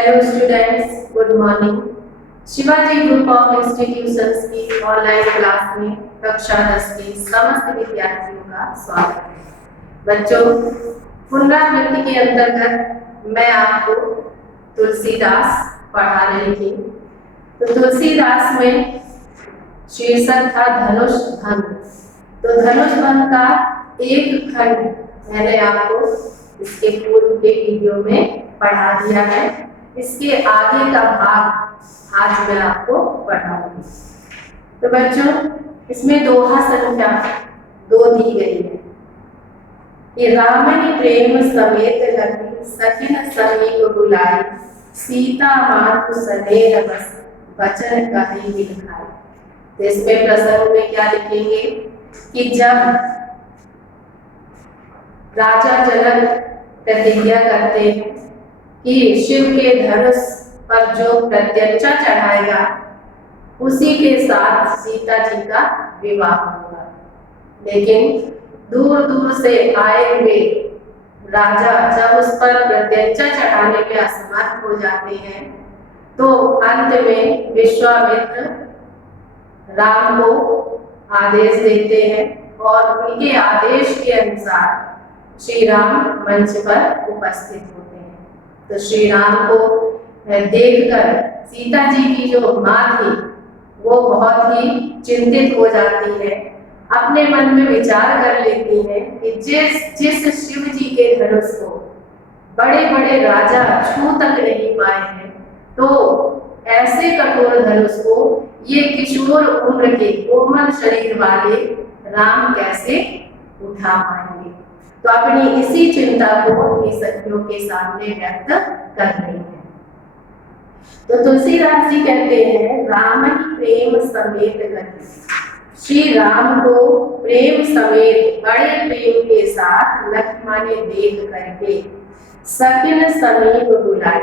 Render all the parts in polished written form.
Hello students, good morning. Shivaji group of institutions की online class में कक्षा 10 के समस्त विद्यार्थियों का स्वागत है। बच्चों, पुनरावृत्ति के अंतर्गत मैं आपको तुलसीदास पढ़ा रही थी। तो तुलसीदास में शीर्षक था धनुष भंग। तो धनुष भंग का एक खंड मैंने आपको इसके पूर्व के वीडियो में पढ़ा दिया है। इसके आगे का भाग आज मैं आपको पढ़ाऊंगी। तो बच्चों, इसमें दोहा संख्या 2 दी गई है कि रामनि प्रेम समेत लगी सखिन समीप बुलाई सीता मातु सनेह बस वचन कहि बिलखाई। तो इसमें प्रसंग में क्या लिखेंगे कि जब राजा जनक प्रतिज्ञा करते हैं कि शिव के धनुष पर जो प्रत्यंचा चढ़ाएगा उसी के साथ सीता जी का विवाह होगा। लेकिन दूर दूर से आए हुए राजा जब उस पर प्रत्यंचा चढ़ाने में असमर्थ हो जाते हैं तो अंत में विश्वामित्र राम को आदेश देते हैं और उनके आदेश के अनुसार श्री राम मंच पर उपस्थित होते हैं। तो श्री राम को देखकर सीता जी की जो माँ थी वो बहुत ही चिंतित हो जाती है। अपने मन में विचार कर लेती है कि जिस शिव जी के धनुष को बड़े बड़े राजा छू तक नहीं पाए हैं, तो ऐसे कठोर धनुष को ये किशोर उम्र के कोमल शरीर वाले राम कैसे उठा पाएंगे। तो अपनी इसी चिंता को अपनी सखियों के सामने व्यक्त कर रही है। तो तुलसीदास जी कहते हैं रामनि प्रेम समेत लगी। श्री राम को प्रेम समेत बड़े प्रेम के साथ लक्ष्मण ने देख करके सखिन समीप बुलाई।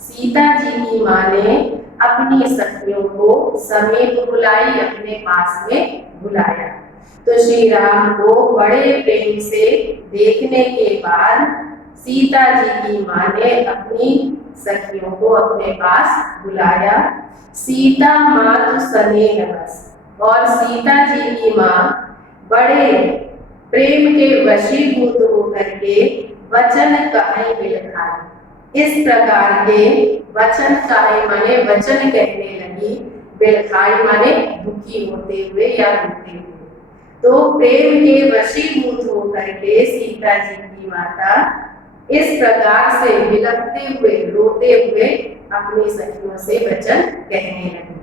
सीता जी की माँ ने अपनी सखियों को समीप बुलाई, अपने पास में बुलाया। तो श्री राम को बड़े प्रेम से देखने के बाद सीता जी की माँ ने अपनी सखियों को अपने पास बुलाया। सीता मातु सनेह बस, और सीता जी की माँ बड़े प्रेम के वशीभूत होकर के वचन कहि बिलखाई। इस प्रकार के वचन कहे माने वचन कहने लगी, बिलखाई माने दुखी होते हुए या रोते हुए। तो प्रेम के वशीभूत होकर के सीता जी की माता इस प्रकार से बिलखते हुए रोते हुए अपनी सखियों से वचन कहने लगी।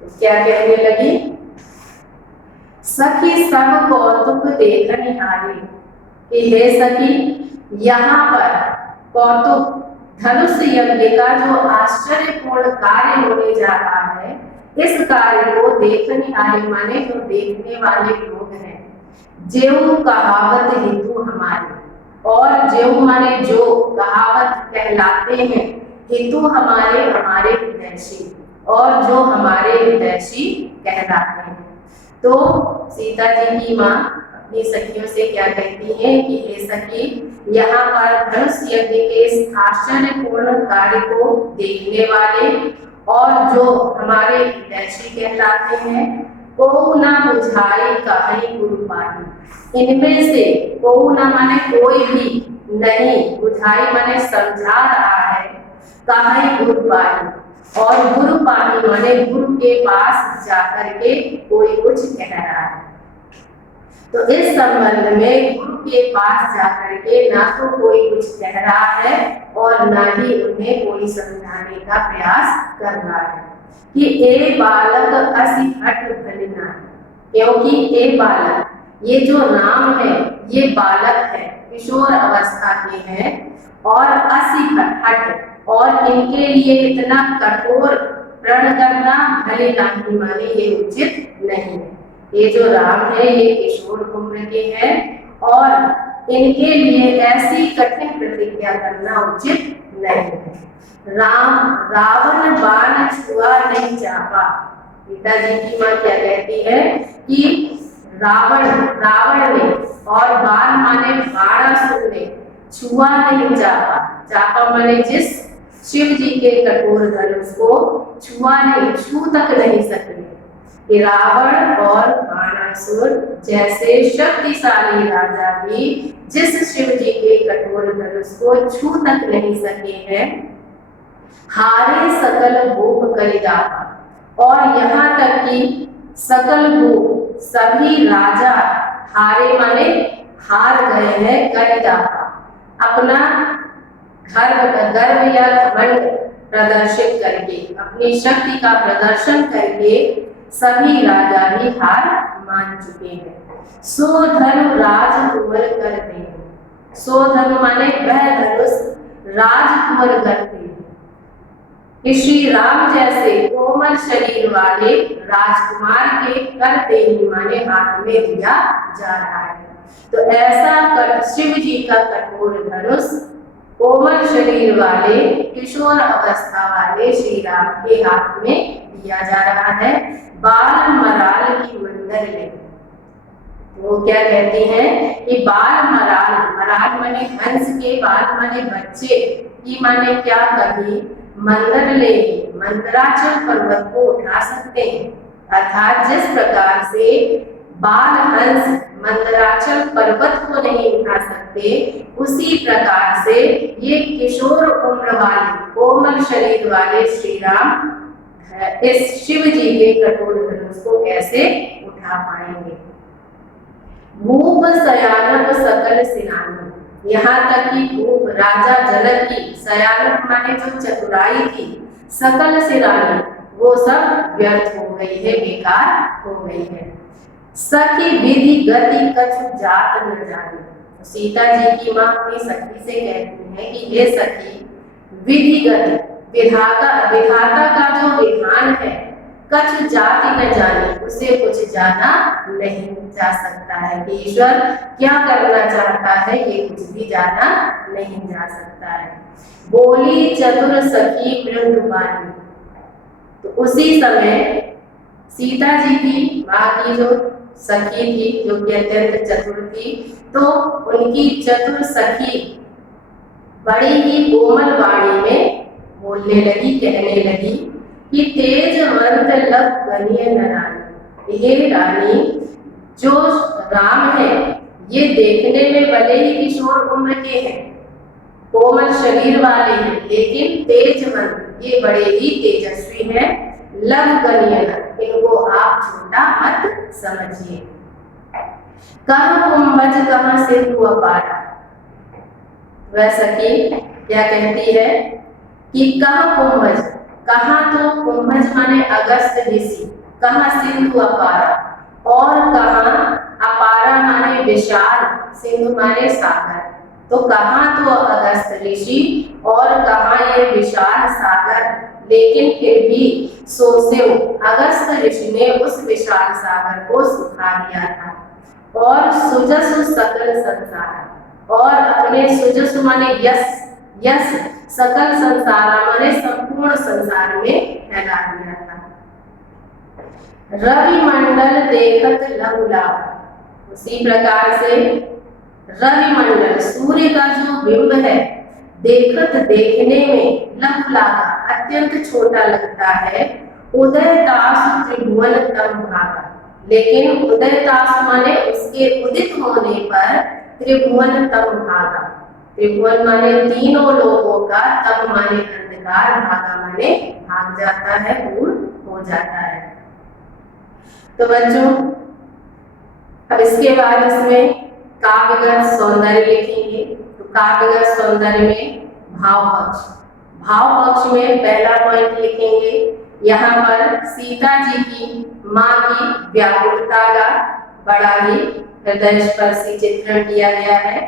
तो क्या कहने लगी? सखी सब कौतुक देखनि हारी, कि हे सखी, यहाँ पर कौतुक धनुष यज्ञ का जो आश्चर्यपूर्ण कार्य होने जा रहा है, इस कार्य को देखने हारी माने जो देखने वाले लोग हैं। जेऊ कहावत हेतु हमारे, और जेऊ माने जो कहावत कहलाते हैं, हेतु हमारे हमारे हितैषी, और जो हमारे हितैषी कहलाते हैं। तो सीता जी की माँ अपनी सखियों से क्या कहती है कि हे सखी, यहाँ पर धनुष यज्ञ के इस आश्चर्यपूर्ण कार्य को देखने वाले और जो हमारे हितैषी कहलाते हैं, को ना बुझाई कहि गुरु पाई। इनमें से को ना माने कोई भी नहीं, बुझाई माने समझा रहा है, कहि गुरु पाई, और गुरु पाई माने गुरु के पास जाकर के कोई कुछ कह रहा है। तो इस संबंध में गुरु के पास जाकर के ना तो कोई कुछ कह रहा है और ना ही उन्हें कोई समझाने का प्रयास कर रहा है कि ए बालक असि हठ भलिना, क्योंकि ए बालक, ये जो नाम है ये बालक है, किशोर अवस्था के हैं, और असि हठ, और इनके लिए इतना कठोर प्रण करना भले नहीं माने ये उचित नहीं है। ये जो राम है ये किशोर उम्र के हैं और इनके लिए ऐसी कठिन प्रतिज्ञा करना उचित नहीं है। रावण बाण छुआ नहीं चाहा। पिताजी की माँ क्या कहती है कि रावण ने और बाण माने बाणासुर ने छुआ नहीं चाहा। चाहा माने जिस शिव जी के कठोर धनुष को छू तक नहीं सके। कि रावण और बाणासुर जैसे शक्तिशाली राजा भी जिस शिव जी के कठोर धनुष को छू तक नहीं सके हैं, हारे सकल भूप कलिदाता। और यहाँ तक कि सकल भूप सभी राजा हारे माने हार गए हैं, कलिदाता अपना गर्व या घमंड प्रदर्शित करके, अपनी शक्ति का प्रदर्शन करके सभी राजा ही हार मान चुके हैं। सो धनु राज कुंवर करते हैं। सो धनु माने वह धनुष राज कुंवर करते हैं। श्री राम जैसे कोमल शरीर वाले राजकुमार के करते ही माने हाथ में दिया जा रहा है। तो ऐसा शिव जी का कठोर धनुष कोमल शरीर वाले किशोर अवस्था वाले श्री राम के हाथ में दिया जा रहा है। बाल मराल की मंदर में वो क्या कहती हैं कि बाल मराल, मराल माने हंस के, बाल माने बच्चे, की माने क्या कभी मंदर ले मंदराचल पर्वत को उठा सकते हैं। अर्थात जिस प्रकार से बाल हंस मंदराचल पर्वत को नहीं उठा सकते, उसी प्रकार से ये किशोर उम्र वाले कोमल शरीर वाले श्री राम इस शिव जी के कठोर धनुष को कैसे उठा पाएंगे। भूप सयानप सकल सिनानु, यहाँ तक कि भूप राजा जनक की, सयानप माने जो चतुराई थी, सकल सिनानु वो सब व्यर्थ हो गई है, बेकार हो गई है। सखी विधि गति कछु जात न जाने। सीता जी की माँ अपनी सखी से कहती है कि ये सखी विधि गति, विधाता का जो विधान है, कछु जाति न जाने, उसे कुछ जाना नहीं जा सकता है। कि ईश्वर क्या करना चाहता है ये कुछ भी जाना नहीं जा सकता है। बोली चतुर सखी मृदुबानी, तो उसी समय सीता जी की माँ की जो सखी थी, जो कि अत्यंत चतुर थी, तो उनकी चतुर सखी बड़ी ही कोमल वाणी में बोलने लगी, कहने लगी कि तेज मंत लग गनिय न रानी। ये रानी जो राम है ये देखने में भले ही किशोर उम्र के हैं, कोमल शरीर वाले हैं, लेकिन तेज मंत, ये बड़े ही तेजस्वी हैं। लग गनिय न, इनको आप छोटा मत समझिए। कहाँ कुंभज कहाँ से हुआ पारा, वह सखी क्या कहती है कि कहाँ कुंभज, कहाँ तो कुंभज माने अगस्त ऋषि, कहाँ सिंधु अपारा, और कहाँ अपारा माने विशाल, सिंधु माने सागर। तो कहाँ तो अगस्त ऋषि और कहाँ ये विशाल सागर, लेकिन फिर भी सोसेव अगस्त ऋषि ने उस विशाल सागर को सुखा दिया था। और सुजसु सकल संसार, और अपने सुजसु माने यश, यश सकल संसार माने संपूर्ण संसार में फैला दिया था। रवि मंडल देखत लघु लाभ, उसी प्रकार से रवि मंडल सूर्य का जो बिंब है, देखत देखने में लघु लागा अत्यंत छोटा लगता है। उदय तास त्रिभुवन तम भागा, लेकिन उदय तास माने उसके उदित होने पर त्रिभुवन तम भागा, त्रिभुवन माने तीनों लोगों का, तम माने अंधकार, भागा माने भाग जाता है, दूर हो जाता है। तो बच्चों अब इसके बाद इसमें काव्यगत सौंदर्य लिखेंगे। तो काव्यगत सौंदर्य में भाव पक्ष, भाव पक्ष में पहला पॉइंट लिखेंगे। यहाँ पर सीता जी की माँ की व्याकुलता का बड़ा ही हृदयस्पर्शी चित्रण किया गया है।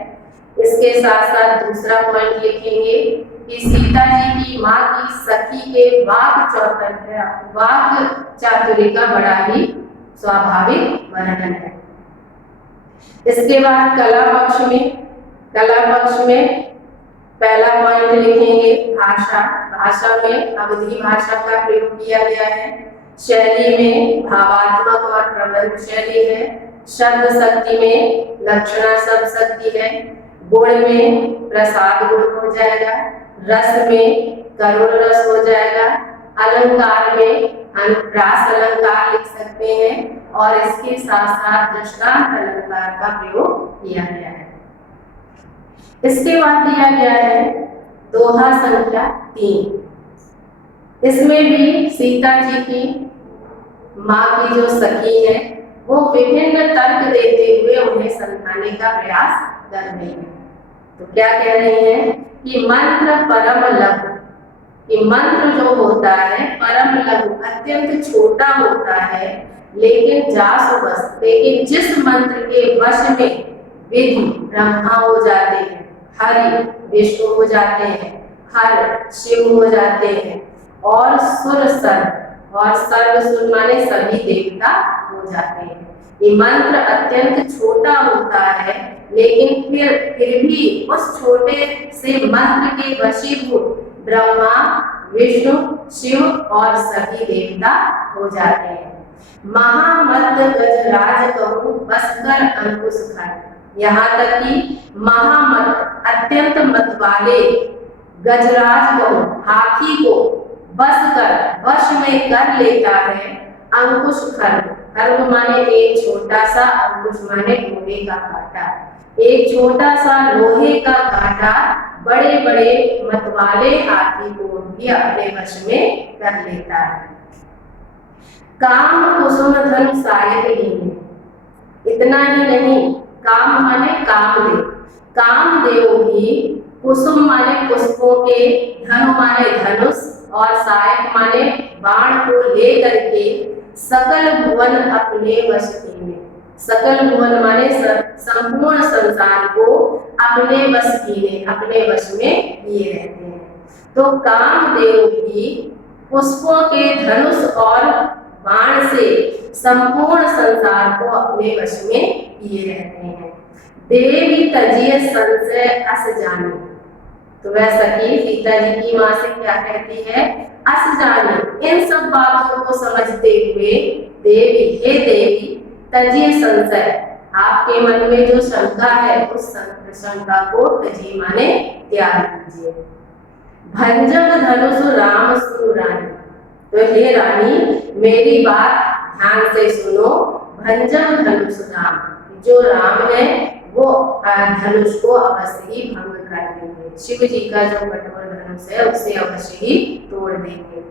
इसके साथ साथ दूसरा पॉइंट लिखेंगे कि सीता जी की माँ की सखी के वाक चातुर्य, वाक चातुर्य का बड़ा ही स्वाभाविक वर्णन है। इसके बाद कला पक्ष में, कला पक्ष में पहला पॉइंट लिखेंगे भाषा, भाषा में अवधी भाषा का प्रयोग किया गया है। शैली में भावात्मक और प्रबंध शैली है। शब्द शक्ति में लक्षणा शब्द शक्ति है। गुण में प्रसाद गुण हो जाएगा। रस में करुण रस हो जाएगा, अलंकार में अनुप्रास अलंकार लिख सकते हैं और इसके साथ साथ दृष्टांत अलंकार का प्रयोग किया गया है। इसके बाद दिया गया है दोहा संख्या 3। इसमें भी सीता जी की माँ की जो सखी है वो विभिन्न तर्क देते हुए उन्हें समझाने का प्रयास कर रही है। तो क्या कह रही है कि मंत्र परम लघु, कि मंत्र जो होता है परम लघु अत्यंत छोटा होता है, लेकिन लेकिन जिस मंत्र के वश में विधि ब्रह्मा हो जाते हैं, हरि विष्णु हो जाते हैं, हर शिव हो जाते हैं और सुर सर्व, और सर्व सुर माने सभी देवता हो जाते हैं। ये मंत्र अत्यंत छोटा होता है, लेकिन फिर भी उस छोटे से मंत्र के वशीभूत ब्रह्मा विष्णु शिव और सभी देवता हो जाते हैं। महामत गजराज कहूँ बसकर अंकुश खर। यहाँ तक कि महामत अत्यंत मत वाले गजराज कहूँ हाथी को बसकर वश में कर लेता है अंकुश खर्व। खर्व माने एक छोटा सा, अंकुश माने लोहे का कांटा। एक छोटा सा लोहे का कांटा बड़े बड़े मतवाले हाथी को भी अपने वश में कर लेता है। काम कुसुम धन सायक। इतना ही नहीं, काम माने कामदेव, कामदेव भी कुसुम माने पुष्पों के, धनु माने धनुष और सायक माने बाण को लेकर के सकल भुवन अपने वश किए। सकल भुवन माने संपूर्ण संसार को अपने वश किए, अपने वश में किए रहते हैं। तो कामदेव भी पुष्पों के धनुष और बाण से संपूर्ण संसार को अपने वश में किए रहते हैं। देवी तजिए संशय अस जानी। तो वह सखी सीता जी की माँ से क्या कहती है? अस जानी, इन सब बातों को समझते हुए देवी, हे देवी, तजिए संशय, आपके मन में जो शंका है उस शंका को तजिए माने त्याग कीजिए। भंजक धनुष राम सुनु रानी। तो हे रानी, मेरी बात ध्यान से सुनो। भंजक धनुष राम, जो राम है वो धनुष को अवश्य ही भंग कर देंगे। शिव जी का जो कठोर धनुष है उसे अवश्य ही तोड़ देंगे।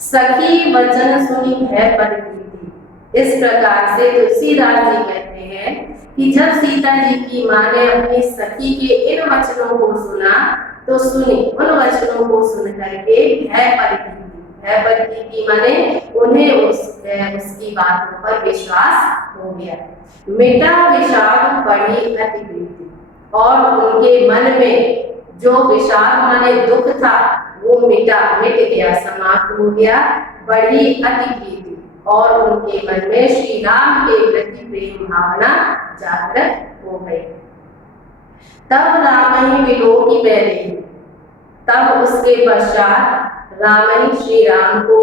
सखी वचन सुनी है परिप्रीति। इस प्रकार से तुलसीदास जी कहते हैं कि जब सीता जी की माँ ने अपनी सखी के इन वचनों को सुना तो सुनी, उन वचनों को सुन करके है परिप्रीति। है परिप्रीति माने उन्हें उसकी बातों पर विश्वास हो गया। मिटा विषाद बढ़ी अति प्रीति। और उनके मन में जो विषाद माने दुख था वो मिट गया, समाप्त हो गया। बढ़ी अति प्रीति, और उनके मन में श्री राम के प्रति प्रेम भावना जागृत हो गई। तब राम ही विलोकी बैठे। तब उसके पश्चात राम ही श्री राम को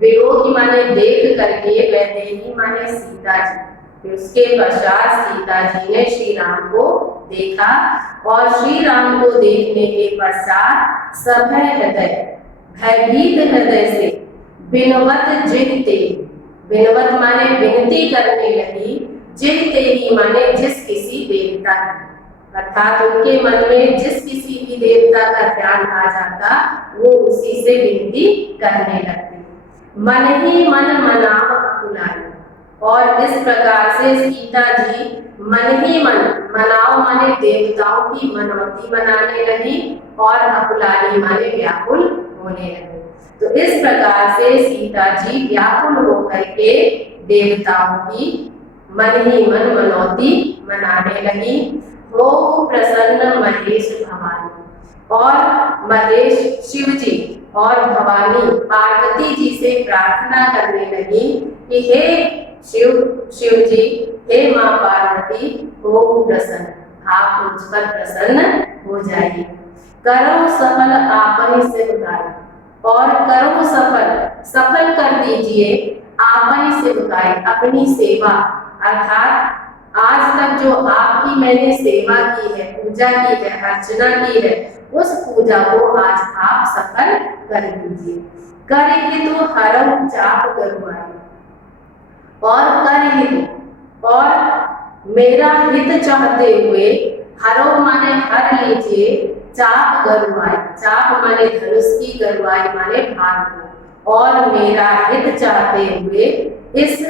विलोकी माने देख करके, वैदेही माने सीता जी, फिर उसके पश्चात सीता जी ने श्री राम को देखा और श्री राम को देखने के पश्चात सभय हृदय, भयभीत हृदय से बिनवत जिहते। बिनवत माने विनती करने लगी, जिहते ही माने जिस किसी देवता की, अर्थात उनके मन में जिस किसी भी देवता का ध्यान आ जाता वो उसी से विनती करने लगती। मन ही मन मनाव अकुलानी। और इस प्रकार से सीता जी मन ही मन, मनाव माने देवताओं की मनौती मनाने लगी और अकुलानी माने व्याकुल होने लगी। तो इस प्रकार से सीता जी व्याकुल होकर के देवताओं की मन ही मन मनौती मनाने लगी। हो प्रसन्न महेश भवानी। और महेश शिव जी और भवानी पार्वती जी से प्रार्थना करने लगी कि हे शिव जी, हे माँ पार्वती, हो प्रसन्न, आप मुझ पर प्रसन्न हो जाइए। करो सफल आपनी सेवकाई। और करो सफल कर दीजिए आपनी सेवकाई, अपनी सेवा। अर्थात आज तक जो आपकी मैंने सेवा की है, पूजा की है, अर्चना की है, उस पूजा को आज आप सफल कर लीजिए। कर हितु हरऊ चाप गरुआई, और कर हितु और मेरा हित चाहते हुए, हरऊ माने हर लीजिए, चाप गरुआई, चाप माने धनुष की, गरुआई माने भार को, और मेरा हित चाहते हुए इस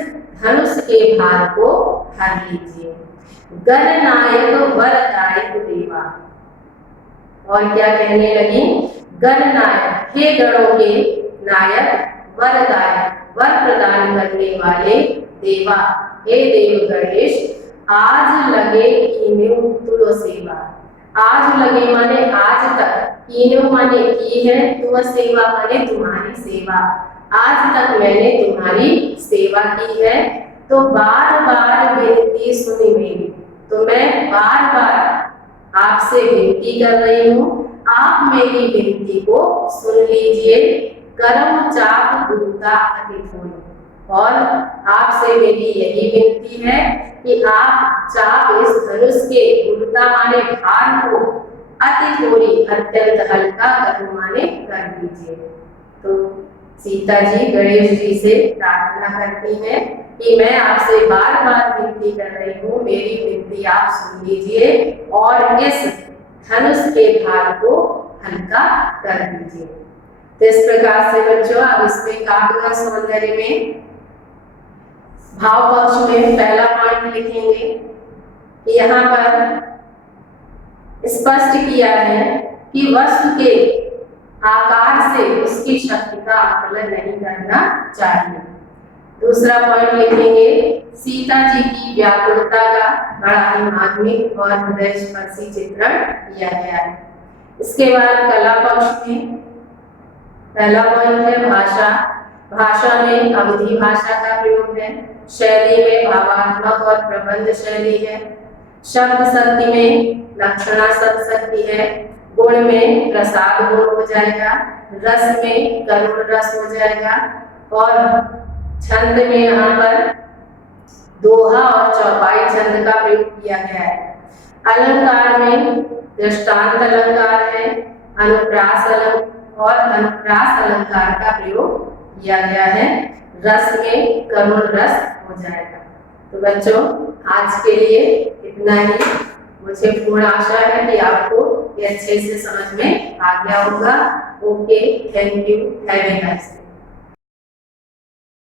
धनुष के भार को हर लीजिए। गणनायक वरदायक देवा, और क्या कहने लगी, गणनायक, हे गणों के नायक, वरदायक, वर प्रदान करने वाले, देवा, हे देव गणेश, आज लगे कीन्यु तुलो सेवा। आज लगे माने आज तक, कीन्यु माने की है, तुम सेवा माने तुम्हारी सेवा, आज तक मैंने तुम्हारी सेवा की है, तो बार बार विनती सुनी मेरी, तो मैं बार बार आपसे विनती कर रही हूँ, आप मेरी विनती को सुन लीजिए। करम चाप गुरुता अति थोड़ी, और आपसे मेरी यही विनती है कि आप चाप इस धनुष के गुरुता माने भार को अति थोड़ी, अत्यंत हल्का कर्म माने कर दीजिए। तो सीता जी गणेश जी से प्रार्थना करती हैं कि मैं आपसे बार बार विनती कर रही हूँ, मेरी विनती आप सुन लीजिए और इस धनुष के भार को हल्का कर दीजिए। तो इस प्रकार से बच्चों अब इसमें काव्य सौंदर्य में भाव पक्ष में पहला पॉइंट लिखेंगे कि यहाँ पर स्पष्ट किया है कि वस्तु के आकार से उसकी शक्ति का आकलन नहीं करना चाहिए। दूसरा पॉइंट लिखेंगे, सीता जी की व्याकुलता का बड़ा ही मार्मिक और हृदयस्पर्शी चित्रण किया गया है। इसके बाद कला पक्ष में पहला पॉइंट है भाषा। भाषा में अवधि भाषा का प्रयोग है, शैली में भावात्मक और प्रबंध शैली है, शब्द शक्ति में लक्षणा शब्द शक्ति है, गुण में प्रसाद गुण हो जाएगा, रस में करुण रस हो जाएगा, और छंद में यहाँ पर दोहा और चौपाई छंद का प्रयोग किया गया है। अलंकार में दृष्टांत अलंकार है, अनुप्रास अलंकार का प्रयोग किया गया है, रस में करुण रस हो जाएगा। तो बच्चों आज के लिए इतना ही। मुझे पूर्ण आशा है कि आपको ये अच्छे से समझ में आ गया होगा। Okay, thank you, have a nice day.